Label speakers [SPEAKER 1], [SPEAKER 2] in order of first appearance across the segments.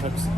[SPEAKER 1] Şapsı.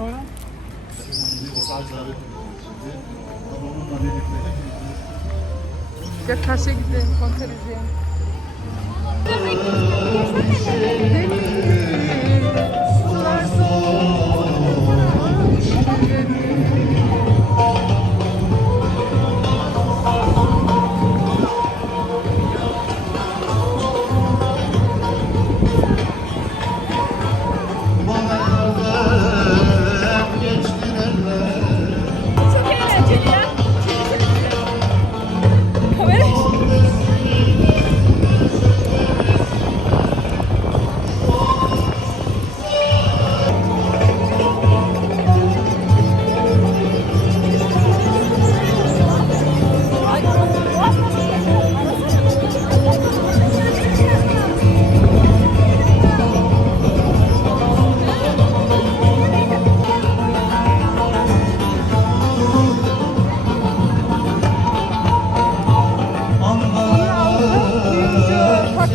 [SPEAKER 1] Sonra
[SPEAKER 2] Ya karşıya gidelim, konser izleyelim.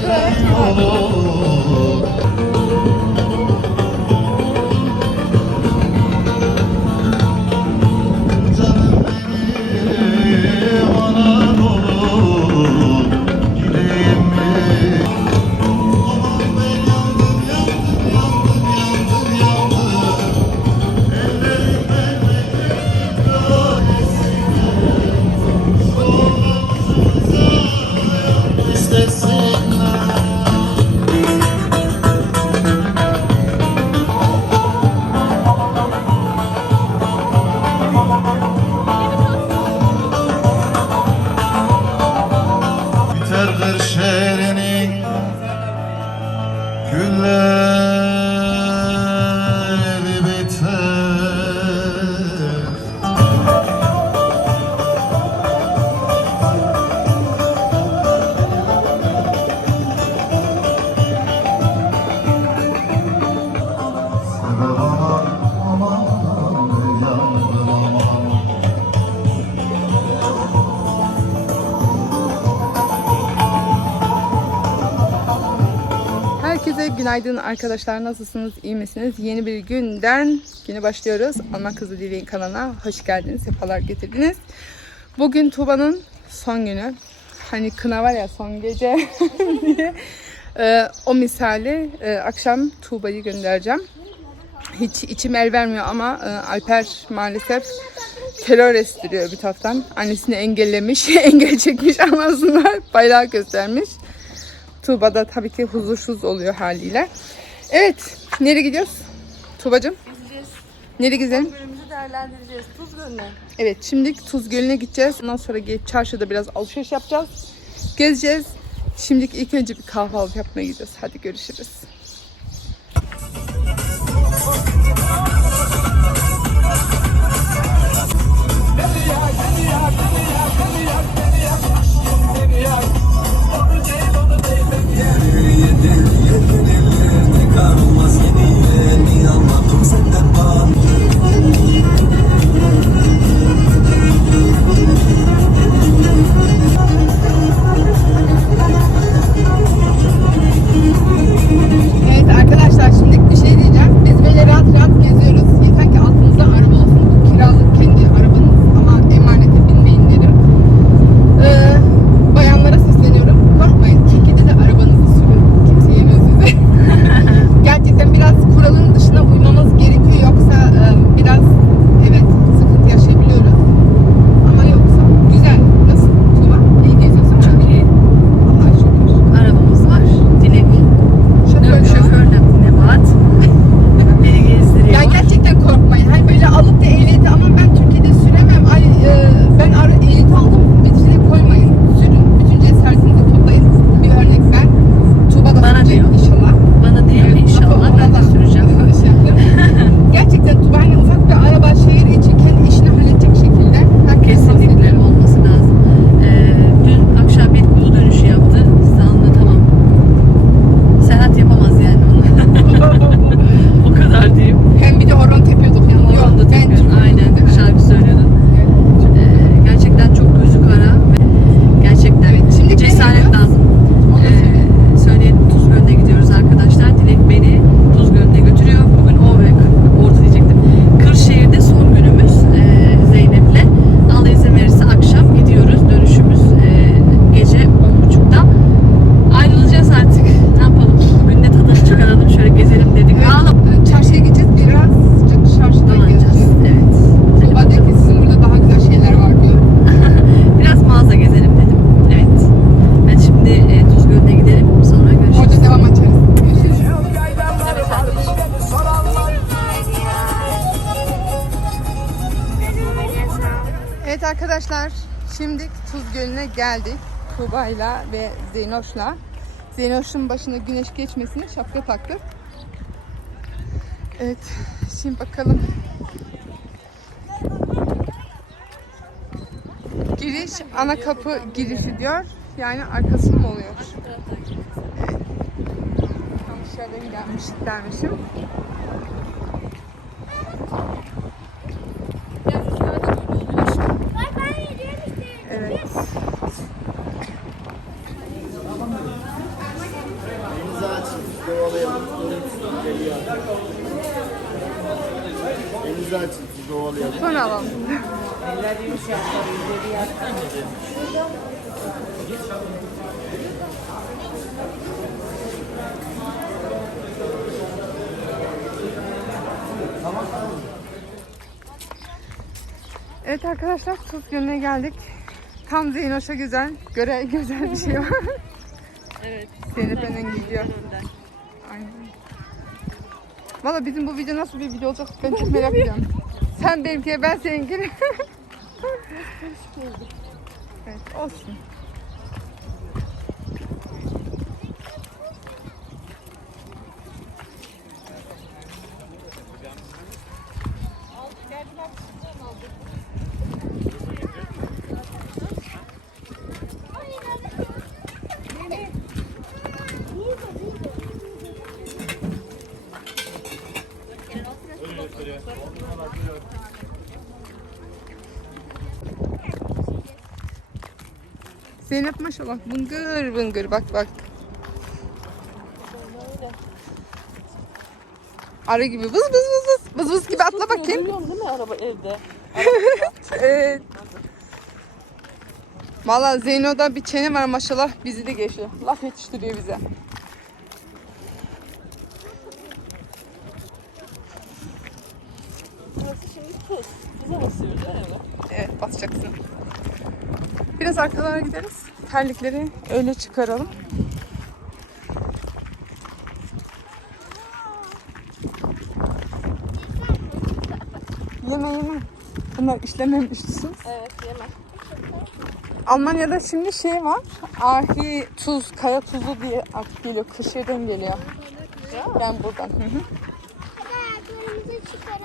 [SPEAKER 3] 对 kırşehirinin külleri
[SPEAKER 2] günaydın arkadaşlar. Nasılsınız? İyi misiniz? Yeni bir günden güne başlıyoruz. Alman Kızı Dilek'in kanalına hoş geldiniz. Sefalar getirdiniz. Bugün Tuğba'nın son günü. Hani kına var ya son gece diye. Ee, o misali e, akşam Tuğba'yı göndereceğim. Hiç içim el vermiyor ama e, Alper maalesef terör estiriyor bir taraftan. Annesini engellemiş, engel çekmiş anasınlar bayrağı göstermiş. Tuğba da tabii ki huzursuz oluyor haliyle. Evet, nereye gidiyoruz? Tuğbacığım,
[SPEAKER 4] Gideceğiz.
[SPEAKER 2] nereye gidelim?
[SPEAKER 4] Bölümümüzü değerlendireceğiz. Tuz Gölü'ne.
[SPEAKER 2] Evet, şimdi Tuz Gölü'ne gideceğiz. Ondan sonra gelip çarşıda biraz alışveriş yapacağız. Gezeceğiz. Şimdi ilk önce bir kahvaltı yapmaya gidiyoruz. Hadi görüşürüz. Geldik. Tuğba'yla ve Zeynoş'la. Zeynoş'un başına güneş geçmesine şapka taktık. Evet, şimdi bakalım. Giriş ana kapı girişi diyor. Yani arkası mı oluyor? Evet. Yanlış yerden gelmiş dermişim. Evet.
[SPEAKER 5] Elinizi açın, siz ovalayalım. Geliyor. Elinizi açın, siz ovalayalım.
[SPEAKER 2] Sonra alalım. Evet arkadaşlar Tuz Gölü'ne geldik. Tam Zeynoş'a güzel, göre güzel bir şey var.
[SPEAKER 4] Evet.
[SPEAKER 2] Zeynep önden gidiyor. Aynen. Valla bizim bu video nasıl bir video olacak ben çok merak ediyorum. Sen benimkine ben seninkine. evet olsun. Zeynep maşallah bıngır bıngır bak bak. Arı gibi vız vız vız vız vız vız gibi atla bakayım.
[SPEAKER 4] Duyuyorsun değil mi araba evde?
[SPEAKER 2] Evet. Valla Zeyno'da bir çene var maşallah bizi de geçiyor. Laf yetiştiriyor bize.
[SPEAKER 4] Burası şimdi tuz. Tuza basıyoruz değil mi?
[SPEAKER 2] Evet basacaksın. Biraz arkalara gideriz. Terlikleri öyle çıkaralım. Yeme yeme. Bunlar işlememiş.
[SPEAKER 4] Evet yemem.
[SPEAKER 2] Almanya'da şimdi şey var. Ahi tuz, kaya tuzu diye artık geliyor. Kışır'dan geliyor. Ben buradan. Hı hı.
[SPEAKER 6] Ayaklarımızı çıkaralım.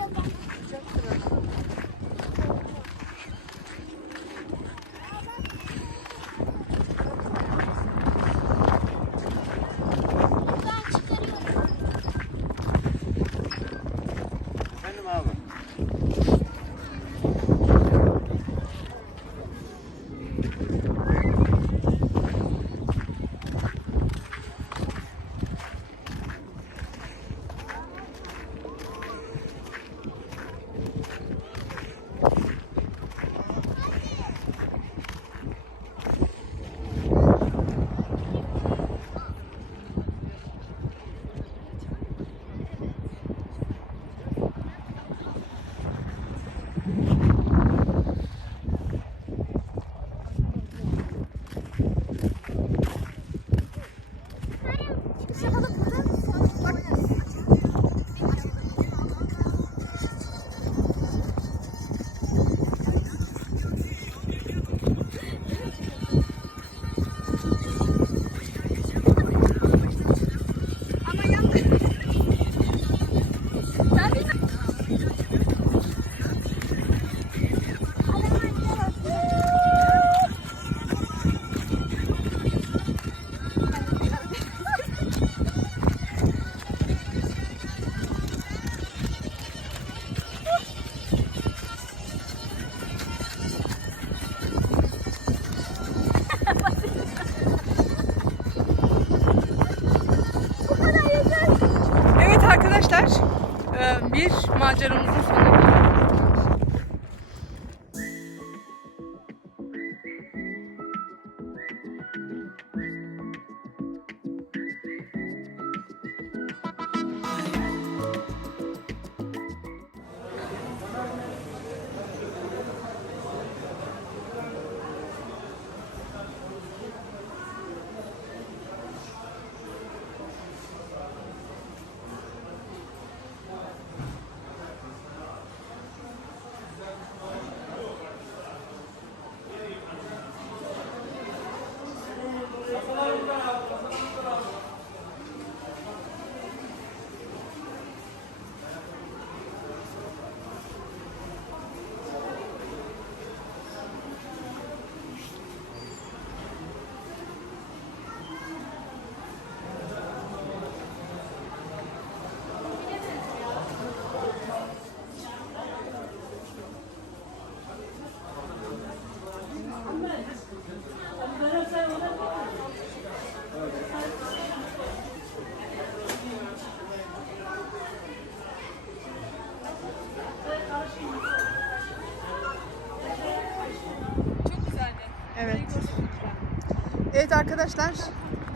[SPEAKER 2] Arkadaşlar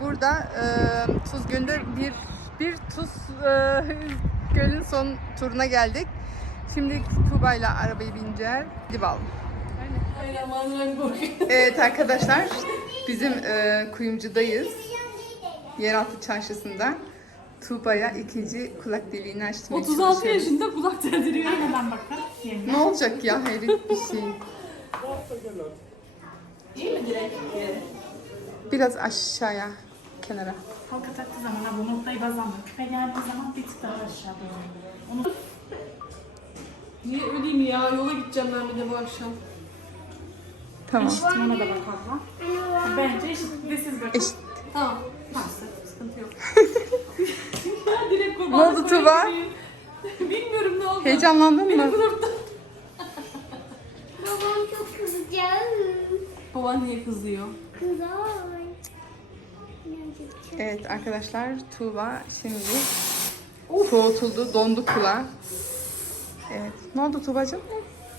[SPEAKER 2] burada e, Tuz Gölü'nde bir bir Tuz e, Gölü'nün son turuna geldik. Şimdi Tuğba ile arabayı bineceğiz.
[SPEAKER 4] Korkuyor.
[SPEAKER 2] Evet arkadaşlar bizim e, kuyumcudayız. Yeraltı çarşısında. Tuğba'ya ikinci kulak deliğini açtırmaya
[SPEAKER 4] 36
[SPEAKER 2] çalışıyoruz.
[SPEAKER 4] yaşında kulak.
[SPEAKER 7] Yerine.
[SPEAKER 2] Ne olacak ya hayret bir şey. Biraz aşağıya kenara.
[SPEAKER 7] Halka taktığı zaman ha, bu noktayı baz almak. Küpe geldiği zaman bir tık daha aşağı doğru. Onu
[SPEAKER 4] Niye öleyim ya? Yola gideceğim ben bir de bu akşam.
[SPEAKER 2] Tamam.
[SPEAKER 7] eşitliğine de bak abla. Bence eşitlikte siz bakın.
[SPEAKER 2] Eşit.
[SPEAKER 4] Tamam.
[SPEAKER 7] Varsa.
[SPEAKER 4] Sıkıntı yok. ya direkt.
[SPEAKER 2] Ne oldu Tuğba?
[SPEAKER 4] Bilmiyorum ne oldu.
[SPEAKER 2] Heyecanlandın
[SPEAKER 4] Beni
[SPEAKER 2] mı?
[SPEAKER 4] kudurttu.
[SPEAKER 6] Babam çok kızacak.
[SPEAKER 4] Baban niye kızıyor?
[SPEAKER 6] Kızar.
[SPEAKER 2] Evet arkadaşlar Tuğba şimdi soğutuldu, dondu kulağı. Evet. Ne oldu Tuğba'cığım?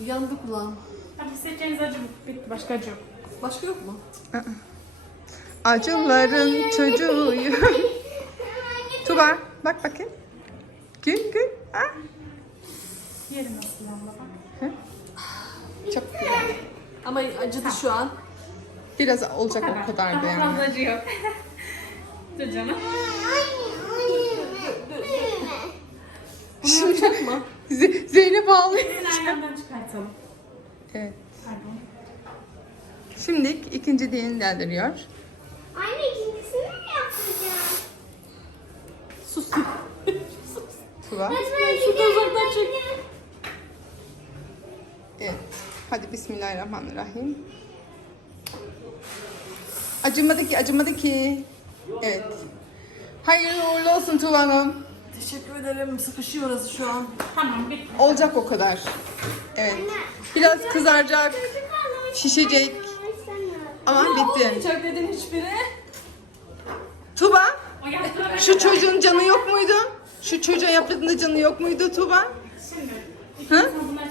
[SPEAKER 4] Yandı kulağım.
[SPEAKER 7] Hadi seçeceğiniz acı bu. Bitti. Başka acı yok.
[SPEAKER 4] Başka yok mu?
[SPEAKER 2] Acıların çocuğuyum. Tuğba bak bakayım. Gül gül. Ha?
[SPEAKER 7] Yerim abla bak.
[SPEAKER 2] Çok güzel.
[SPEAKER 4] Ama acıdı şu an.
[SPEAKER 2] Biraz olacak o kadar da
[SPEAKER 7] Daha
[SPEAKER 2] yani.
[SPEAKER 7] fazla acı yok. Dur canım.
[SPEAKER 4] Bunu mı?
[SPEAKER 2] Z- Zeynep ağlıyor.
[SPEAKER 7] Seni ayağından çıkartalım.
[SPEAKER 2] Evet.
[SPEAKER 7] Pardon.
[SPEAKER 2] Şimdi ikinci dilini deldiriyor.
[SPEAKER 6] Anne ikincisini mi yapacağım?
[SPEAKER 4] Sus.
[SPEAKER 2] Tuğba.
[SPEAKER 4] Şuradan uzaktan çek.
[SPEAKER 2] Evet. Hadi Bismillahirrahmanirrahim. Acımadı ki, acımadı ki. Evet. Hayırlı uğurlu olsun Tuğba Hanım.
[SPEAKER 4] Teşekkür ederim. Sıkışıyor orası şu an.
[SPEAKER 7] Tamam bitti.
[SPEAKER 2] Olacak o kadar. Evet. Biraz kızaracak, şişecek. ama bitti.
[SPEAKER 4] Olmayacak dedin hiçbiri.
[SPEAKER 2] Tuğba,
[SPEAKER 7] O yaptığı
[SPEAKER 2] şu çocuğun canı yok muydu? Şu çocuğa yaptığında canı yok muydu Tuğba?
[SPEAKER 7] Şimdi.
[SPEAKER 2] Hı?
[SPEAKER 7] Bunları.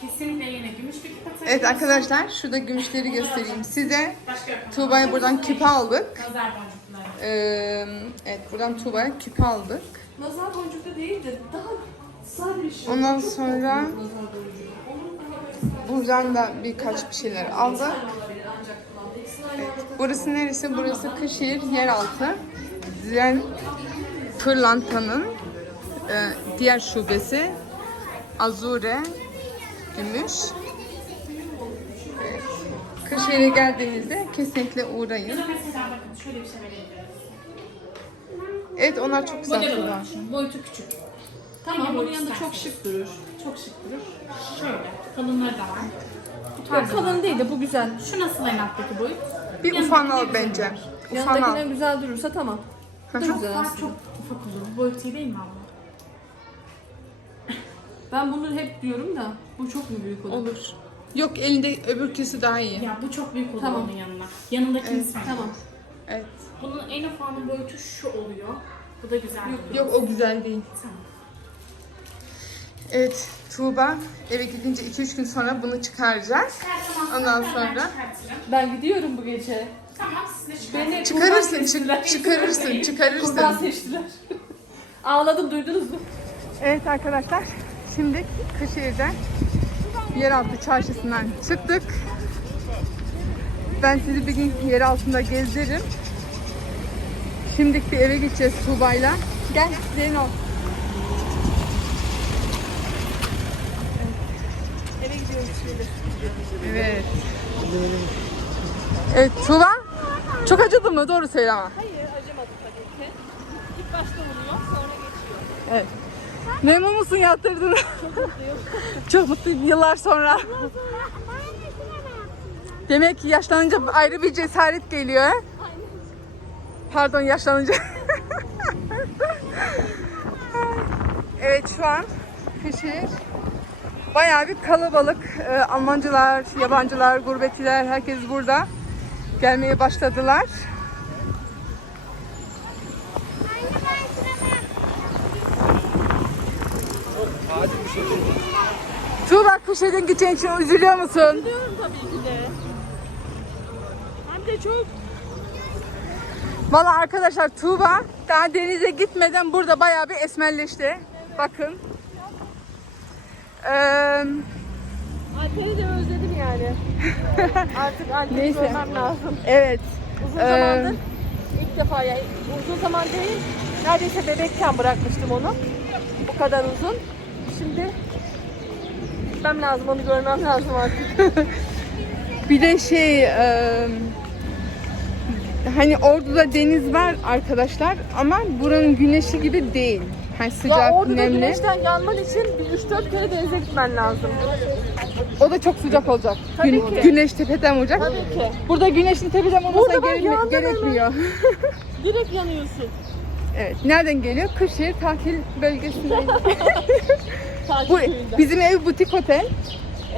[SPEAKER 7] Kesinlikle yine gümüş bir.
[SPEAKER 2] Evet arkadaşlar, şurada gümüşleri göstereyim size.
[SPEAKER 7] Başka.
[SPEAKER 2] Tuğba'ya buradan küpe aldık.
[SPEAKER 7] Nazar boncukları.
[SPEAKER 2] Ee, evet, buradan Tuğba'ya küpe aldık.
[SPEAKER 4] Nazar boncukta değil de daha sade bir şey.
[SPEAKER 2] Ondan
[SPEAKER 4] Çok
[SPEAKER 2] sonra buradan da birkaç bir şeyler aldık.
[SPEAKER 4] anda
[SPEAKER 2] Burası neresi? Burası Kırşehir yeraltı. Zen Pırlanta'nın e, diğer şubesi Azure Gümüş. Kırşehir'e geldiğinizde kesinlikle uğrayın.
[SPEAKER 7] Ya da mesela bakın şöyle bir şey verebilirim.
[SPEAKER 2] Evet onlar çok güzel
[SPEAKER 7] Model olarak. Boyutu küçük.
[SPEAKER 4] Tamam bunun yanında çok şık durur. Çok şık durur.
[SPEAKER 7] Şöyle. Kalınları da var. Bu tarz
[SPEAKER 4] kalın değil de bu güzel.
[SPEAKER 7] Şu nasıl en alttaki boyut?
[SPEAKER 2] Bir
[SPEAKER 7] Yanındaki
[SPEAKER 2] ufan
[SPEAKER 7] de
[SPEAKER 2] al
[SPEAKER 7] güzel
[SPEAKER 2] bence.
[SPEAKER 7] olur.
[SPEAKER 2] Ufan
[SPEAKER 4] Yanındakine güzel durursa tamam. Bu da
[SPEAKER 7] Çok
[SPEAKER 4] güzel
[SPEAKER 7] var
[SPEAKER 4] aslında.
[SPEAKER 7] çok ufak olur. Bu boyut iyi değil mi abla?
[SPEAKER 4] Ben bunu hep diyorum da bu çok mu büyük olur?
[SPEAKER 2] Olur. Yok elinde öbürküsü daha iyi.
[SPEAKER 7] Ya bu çok büyük olur
[SPEAKER 4] Tamam.
[SPEAKER 7] onun yanına. Yanındakini
[SPEAKER 2] Evet,
[SPEAKER 7] söyle.
[SPEAKER 4] Tamam.
[SPEAKER 2] Evet.
[SPEAKER 7] Bunun en ufağının boyutu şu oluyor. Bu da güzel. Yok.
[SPEAKER 2] Yok o güzel değil.
[SPEAKER 7] Tamam.
[SPEAKER 2] Evet Tuğba eve gidince 2-3 gün sonra bunu çıkaracak. Ondan sonra
[SPEAKER 7] Çıkartırım.
[SPEAKER 4] Ben gidiyorum bu gece.
[SPEAKER 7] Tamam siz de çıkartın.
[SPEAKER 4] Beni
[SPEAKER 2] çıkarırsın,
[SPEAKER 4] kurban seçtiler.
[SPEAKER 2] çık- çıkarırsın,
[SPEAKER 4] Kurban
[SPEAKER 2] çıkarırsın.
[SPEAKER 4] seçtiler. Ağladım duydunuz mu?
[SPEAKER 2] Evet arkadaşlar, şimdi Kırşehir'de yeraltı çarşısından çıktık. Ben sizi bir gün yer altında gezdiririm. Şimdi bir eve gideceğiz Tuğba'yla. Gel Zeyno. Eve gidiyoruz şimdi. Evet. Evet Tuğba. Çok acıdı mı? Doğru söyle ama.
[SPEAKER 4] Hayır acımadı tabii ki. İlk başta vuruyor sonra geçiyor.
[SPEAKER 2] Evet. Memnun musun yaptırdığını? Çok mutluyum yıllar sonra. Demek ki yaşlanınca ayrı bir cesaret geliyor. he? Pardon yaşlanınca. evet şu an Kırşehir bayağı bir kalabalık. Ee, Almancılar, yabancılar, gurbetçiler herkes burada. Gelmeye başladılar.
[SPEAKER 6] Anne ben sıramı
[SPEAKER 2] Tuğba Kırşehir'den gideceğin için üzülüyor musun?
[SPEAKER 4] Biliyorum tabii ki de. Hem de çok
[SPEAKER 2] Valla arkadaşlar Tuğba daha denize gitmeden burada bayağı bir esmerleşti. Bakın. Ee,
[SPEAKER 4] Alper'i de özledim yani. Artık Alper'i görmem lazım.
[SPEAKER 2] evet.
[SPEAKER 4] Uzun
[SPEAKER 2] Ee,
[SPEAKER 4] zamandır ilk defa yani uzun zaman değil. Neredeyse bebekken bırakmıştım onu. Bu kadar uzun. Şimdi gitmem lazım onu görmem lazım artık.
[SPEAKER 2] Bir de şey e, hani Ordu'da deniz var arkadaşlar ama buranın güneşi gibi değil. Hani sıcak,
[SPEAKER 4] ya orada da
[SPEAKER 2] nemli.
[SPEAKER 4] güneşten yanman için bir 3-4 kere denize gitmen lazım.
[SPEAKER 2] O da çok sıcak olacak.
[SPEAKER 4] Tabii
[SPEAKER 2] Gün-
[SPEAKER 4] ki.
[SPEAKER 2] Güneş tepeden olacak.
[SPEAKER 4] Tabii ki.
[SPEAKER 2] Burada güneşin tepeden gerek-
[SPEAKER 4] yandım
[SPEAKER 2] gerekmiyor.
[SPEAKER 4] Direkt yanıyorsun.
[SPEAKER 2] evet. Nereden geliyor? Kırşehir tatil bölgesinden. Bu,
[SPEAKER 4] köyünden.
[SPEAKER 2] bizim ev butik otel.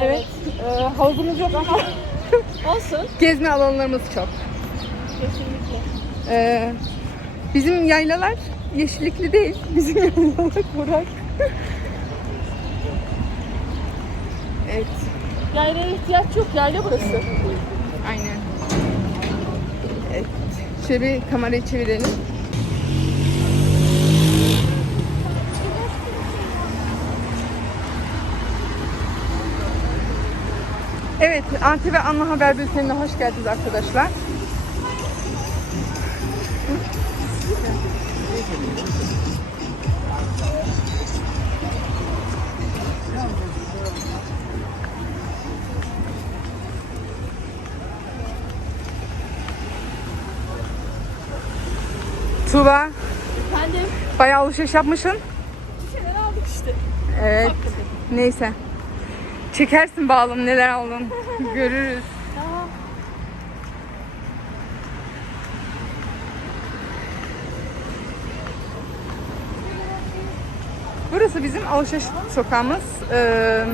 [SPEAKER 4] Evet.
[SPEAKER 2] Ee, havuzumuz yok ama
[SPEAKER 4] Olsun.
[SPEAKER 2] gezme alanlarımız çok.
[SPEAKER 4] Kesinlikle.
[SPEAKER 2] Ee, bizim yaylalar yeşillikli değil. Bizim yaylalar kurak. evet.
[SPEAKER 4] Yaylaya ihtiyaç yok. Yayla burası.
[SPEAKER 2] Aynen. Evet. Şöyle bir kamerayı çevirelim. Evet, ATV Anla Haber Bülteni'ne hoş geldiniz arkadaşlar. Tuğba,
[SPEAKER 4] Efendim?
[SPEAKER 2] bayağı alışveriş yapmışsın.
[SPEAKER 4] Bir şeyler aldık işte.
[SPEAKER 2] Evet. Neyse. Çekersin bağlım neler aldın. Görürüz.
[SPEAKER 4] Tamam.
[SPEAKER 2] Burası bizim alışveriş sokağımız. Ee,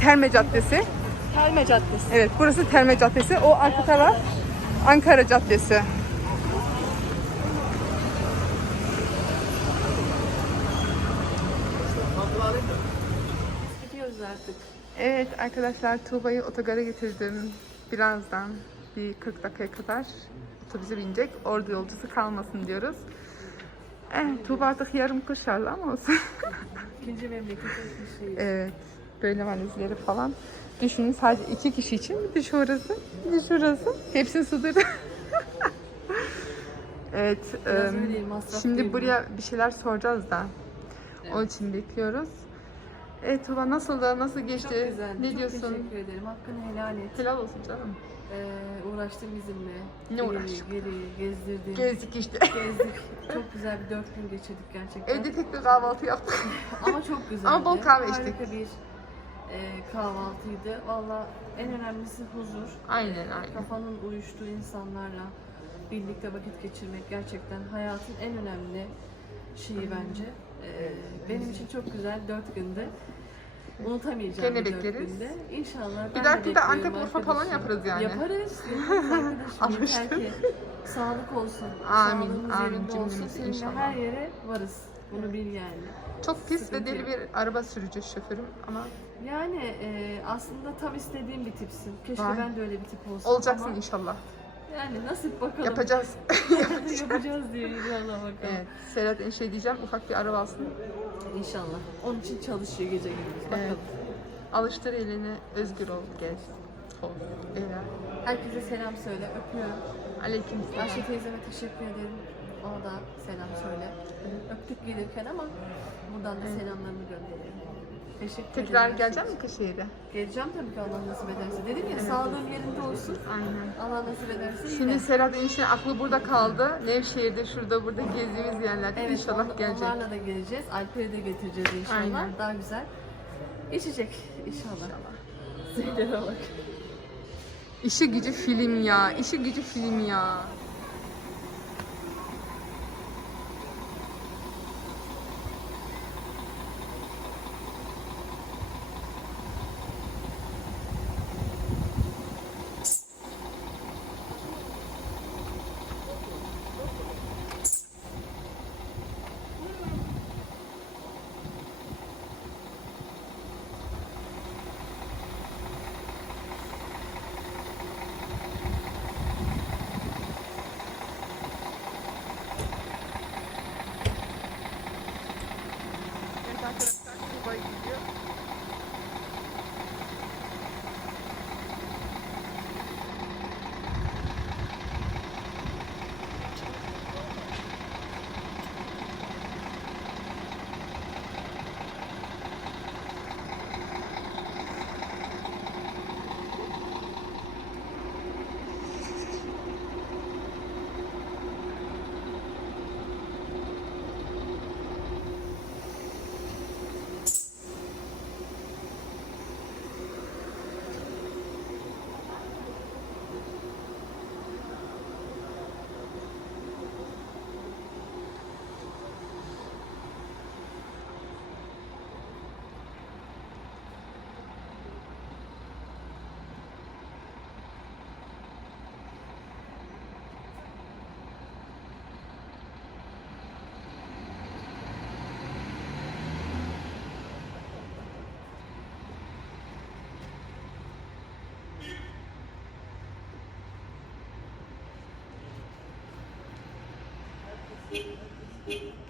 [SPEAKER 2] Terme Caddesi.
[SPEAKER 4] Terme Caddesi.
[SPEAKER 2] Evet burası Terme Caddesi. O arka taraf Ankara Caddesi. Evet arkadaşlar Tuğba'yı otogara getirdim. Birazdan bir 40 dakikaya kadar otobüse binecek. Orada yolcusu kalmasın diyoruz. Evet Tuğba artık yarım kışarlı ama olsun.
[SPEAKER 4] İkinci memlekete bir şey.
[SPEAKER 2] Evet. Böyle valizleri falan. Düşünün sadece iki kişi için bir de şurası, bir de şurası. Hepsini sığdırdı. evet.
[SPEAKER 4] Biraz öyleyim, masraf
[SPEAKER 2] şimdi
[SPEAKER 4] değil mi?
[SPEAKER 2] buraya bir şeyler soracağız da. Onun için bekliyoruz. Evet Tuba nasıl da nasıl geçti?
[SPEAKER 4] Çok güzeldi.
[SPEAKER 2] Ne
[SPEAKER 4] Çok
[SPEAKER 2] diyorsun?
[SPEAKER 4] teşekkür ederim. Hakkını helal et.
[SPEAKER 2] Helal olsun canım.
[SPEAKER 4] Ee, uğraştın bizimle.
[SPEAKER 2] Ne
[SPEAKER 4] Geri,
[SPEAKER 2] uğraştık?
[SPEAKER 4] Geri gezdirdin.
[SPEAKER 2] Gezdik işte.
[SPEAKER 4] Gezdik. Çok güzel bir dört gün geçirdik gerçekten.
[SPEAKER 2] Evde tek bir kahvaltı yaptık.
[SPEAKER 4] Ama çok güzeldi.
[SPEAKER 2] Ama bol kahve içtik.
[SPEAKER 4] Harika bir e, kahvaltıydı. Valla en önemlisi huzur.
[SPEAKER 2] Aynen aynen.
[SPEAKER 4] Kafanın uyuştuğu insanlarla birlikte vakit geçirmek gerçekten hayatın en önemli şeyi bence. Ee, benim için çok güzel dört gündü. Unutamayacağım
[SPEAKER 2] Gene
[SPEAKER 4] bir
[SPEAKER 2] bekleriz.
[SPEAKER 4] İnşallah
[SPEAKER 2] Bir dahaki de
[SPEAKER 4] bekliyorum
[SPEAKER 2] Antep Urfa falan
[SPEAKER 4] arkadaşım.
[SPEAKER 2] yaparız yani.
[SPEAKER 4] Yaparız. Yaparız arkadaşım. Yeter ki sağlık olsun.
[SPEAKER 2] Amin,
[SPEAKER 4] Sağlığımız
[SPEAKER 2] amin
[SPEAKER 4] yerinde olsun.
[SPEAKER 2] cümlemize
[SPEAKER 4] Seninle
[SPEAKER 2] inşallah.
[SPEAKER 4] her yere varız. Bunu bil yani.
[SPEAKER 2] Çok pis ve
[SPEAKER 4] Sıkıntı
[SPEAKER 2] deli
[SPEAKER 4] yok.
[SPEAKER 2] bir araba sürücü şoförüm ama
[SPEAKER 4] Yani e, aslında tam istediğim bir tipsin. Keşke
[SPEAKER 2] Vay.
[SPEAKER 4] ben de öyle bir tip olsam.
[SPEAKER 2] olacaksın
[SPEAKER 4] ama
[SPEAKER 2] inşallah.
[SPEAKER 4] Yani nasip bakalım.
[SPEAKER 2] Yapacağız.
[SPEAKER 4] Yapacağız diye inşallah bakalım.
[SPEAKER 2] evet. Serhat en şey diyeceğim ufak bir araba alsın.
[SPEAKER 4] İnşallah. Onun için çalışıyor gece gündüz. Bakalım.
[SPEAKER 2] Evet. Alıştır elini, özgür ol, gez. Ol. Ela.
[SPEAKER 4] Herkese selam söyle. Öpüyorum.
[SPEAKER 2] Aleyküm selam.
[SPEAKER 4] Ayşe teyzeme teşekkür ederim. Ona da selam söyle. Öptük gelirken ama buradan da selamlarımı gönderiyorum. Teşekkür
[SPEAKER 2] Tekrar
[SPEAKER 4] ederim.
[SPEAKER 2] geleceğim mi Kırşehir'e?
[SPEAKER 4] Geleceğim tabii ki Allah nasip ederse. Dedim ya sağlığım yerinde olsun.
[SPEAKER 2] Aynen.
[SPEAKER 4] Allah nasip ederse
[SPEAKER 2] Şimdi
[SPEAKER 4] yine.
[SPEAKER 2] Serhat enişte aklı burada kaldı. Nevşehir'de şurada burada gezdiğimiz yerlerde
[SPEAKER 4] Evet,
[SPEAKER 2] inşallah
[SPEAKER 4] on-
[SPEAKER 2] gelecek.
[SPEAKER 4] onlarla da geleceğiz. Alper'i de getireceğiz inşallah.
[SPEAKER 2] Aynen.
[SPEAKER 4] Daha güzel. İçecek inşallah. Zeynep'e bak.
[SPEAKER 2] İşi gücü film ya. İşi gücü film ya. Thank you.